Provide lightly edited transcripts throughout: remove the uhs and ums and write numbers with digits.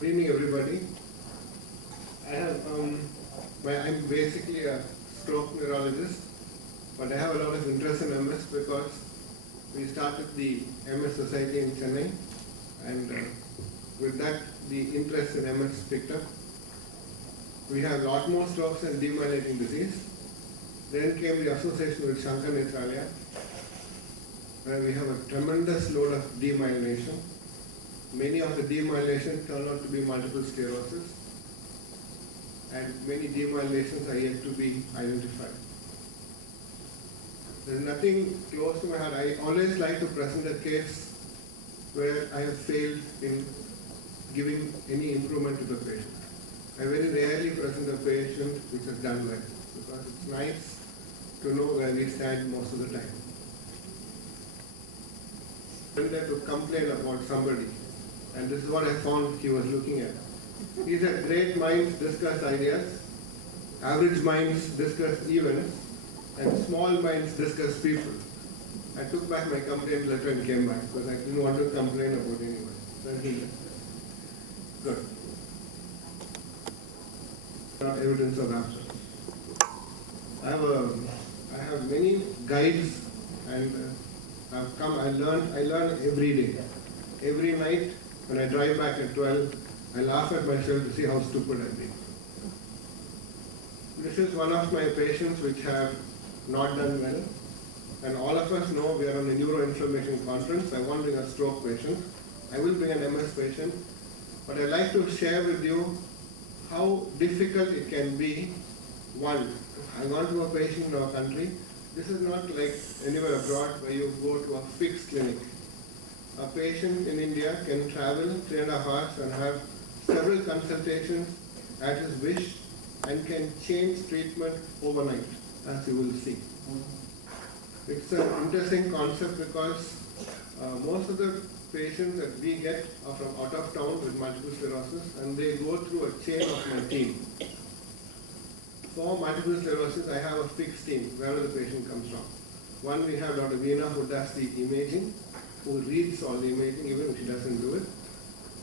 Good evening, everybody. I'm basically a stroke neurologist, but I have a lot of interest in MS because we started the MS Society in Chennai, and with that, the interest in MS picked up. We have a lot more strokes and demyelinating disease. Then came the association with Shankar Nethralaya, where we have a tremendous load of demyelination. Many of the demyelination turn out to be multiple sclerosis, and many demyelinations are yet to be identified. There's nothing close to my heart. I always like to present a case where I have failed in giving any improvement to the patient. I very rarely present a patient which has done well, because it's nice to know where we stand most of the time. When there to complain about somebody, and this is what I found he was looking at. He said, great minds discuss ideas, average minds discuss events, and small minds discuss people. I took back my complaint letter and came back because I didn't want to complain about anyone. Then he left. Good. Not evidence of absence. I have many guides, and I learn every day. Every night when I drive back at 12, I laugh at myself to see how stupid I've been. This is one of my patients which have not done well, and all of us know we are on a neuroinflammation conference. I won't bring a stroke patient. I will bring an MS patient, but I'd like to share with you how difficult it can be, one, to hang on to a patient in our country. This is not like anywhere abroad where you go to a fixed clinic. A patient in India can travel 3.5 hours and have several consultations at his wish and can change treatment overnight, as you will see. It's an interesting concept because most of the patients that we get are from out of town with multiple sclerosis, and they go through a chain of my team. For multiple sclerosis, I have a fixed team wherever the patient comes from. One, we have Dr. Veena, who does the imaging, who reads all the imaging even if she doesn't do it.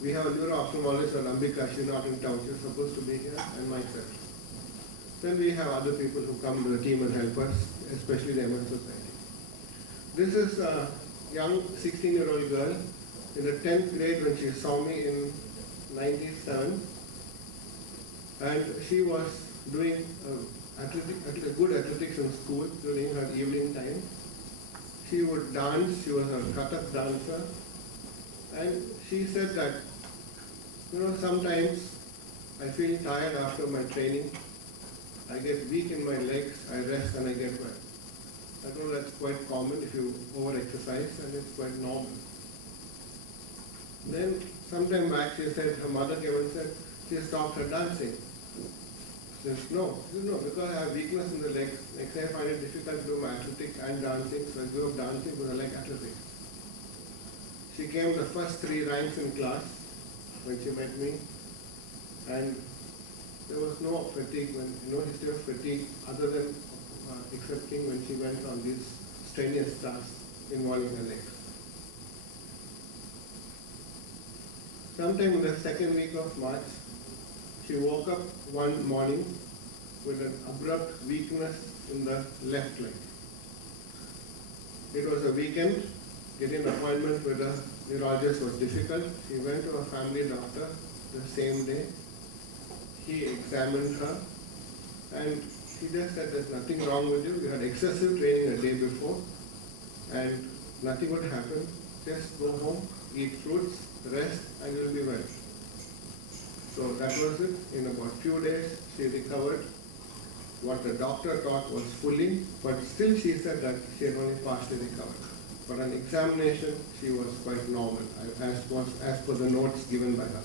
We have a neuro-ophthalmologist, Dr. Ambika, she's not in town, she's supposed to be here, and myself. Then we have other people who come to the team and help us, especially the MS Society. This is a young 16-year-old girl in the 10th grade when she saw me in 97, and she was doing good athletics in school during her evening time. She would dance, she was a Kathak dancer, and she said that, sometimes I feel tired after my training, I get weak in my legs, I rest and I get well. I know that's quite common if you over-exercise, and it's quite normal. Then, sometime back, she said, her mother came and said, she stopped her dancing. She said, no, because I have weakness in the legs. Next day I find it difficult to do my athletics and dancing, so I grew up dancing because I like athletics. She came the first 3 ranks in class when she met me, and there was no fatigue, no history of fatigue other than accepting when she went on these strenuous tasks involving her legs. Sometime in the second week of March, she woke up one morning with an abrupt weakness in the left leg. It was a weekend. Getting an appointment with a neurologist was difficult. She went to a family doctor the same day. He examined her, and he just said, there's nothing wrong with you. You had excessive training the day before, and nothing would happen. Just go home, eat fruits, rest, and you'll be well. So that was it. In about few days, she recovered. What the doctor thought was fully, but still she said that she had only partially recovered. But on examination, she was quite normal, as per the notes given by her.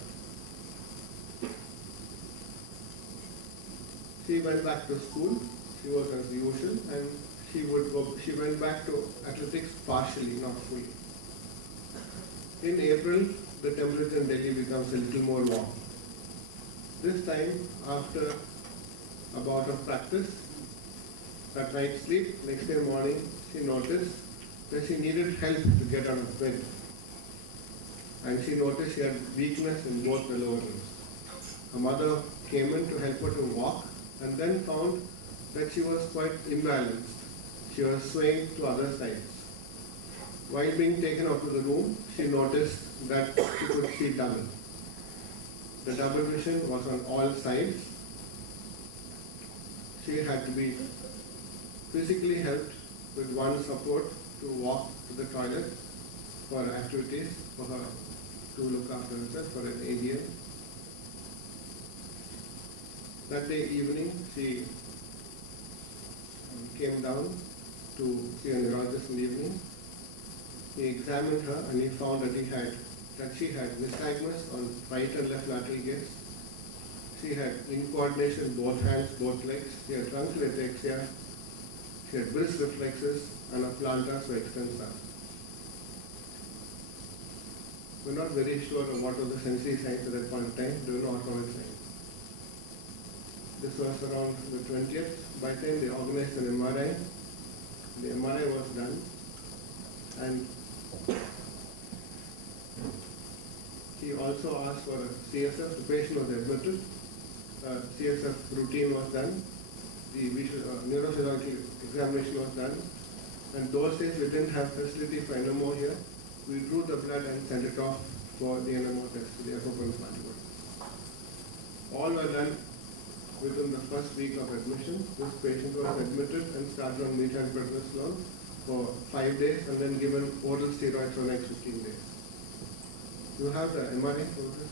She went back to school. She was as usual, and she went back to athletics partially, not fully. In April, the temperature in Delhi becomes a little more warm. This time, after a bout of practice, at night sleep, next day morning, she noticed that she needed help to get out of bed. and she noticed she had weakness in both the lower limbs. Her mother came in to help her to walk and then found that she was quite imbalanced. She was swaying to other sides. While being taken out to the room, she noticed that she could see double. The double vision was on all sides. She had to be physically helped with one support to walk to the toilet for activities, for her to look after herself, for an ADL. That day evening, she came down to see a neurologist in the evening. He examined her and he found that she had nystagmus on right and left lateral gaze. She had incoordination both hands, both legs. She had truncal ataxia. She had wrist reflexes and a plantar extensor. We're not very sure of what was the sensory signs at that point in time. Do you know what was signs? This was around the 20th. By the time they organized an MRI, the MRI was done, and he also asked for a CSF. The patient was admitted. CSF routine was done. The neurophysiological examination was done. And those days we didn't have facility for NMO here. We drew the blood and sent it off for the NMO test, the equivalent antibody. All were done within the first week of admission. This patient was admitted and started on methylprednisolone for 5 days and then given oral steroids for the next 15 days. You have the MRI for this?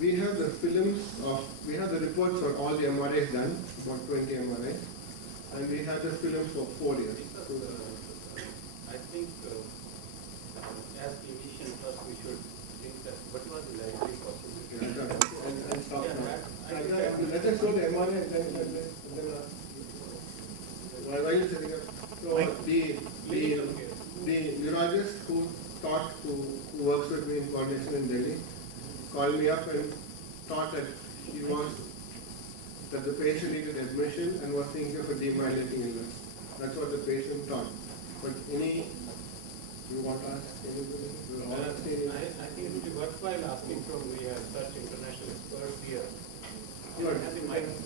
We have the we have the reports for all the MRIs done, about 20 MRIs, and we have the films for 4 years. I think as clinicians first we should think that what was the likely possibility. And stop now. Let us go to MRI and then while you're setting up. So the neurologist who works with me in coordination in Delhi called me up and thought that the patient needed admission and was thinking of a demyelinating illness. That's what the patient thought. But you want to ask anybody? I think it would be worthwhile asking from we have such international experts here. Good. Have the mic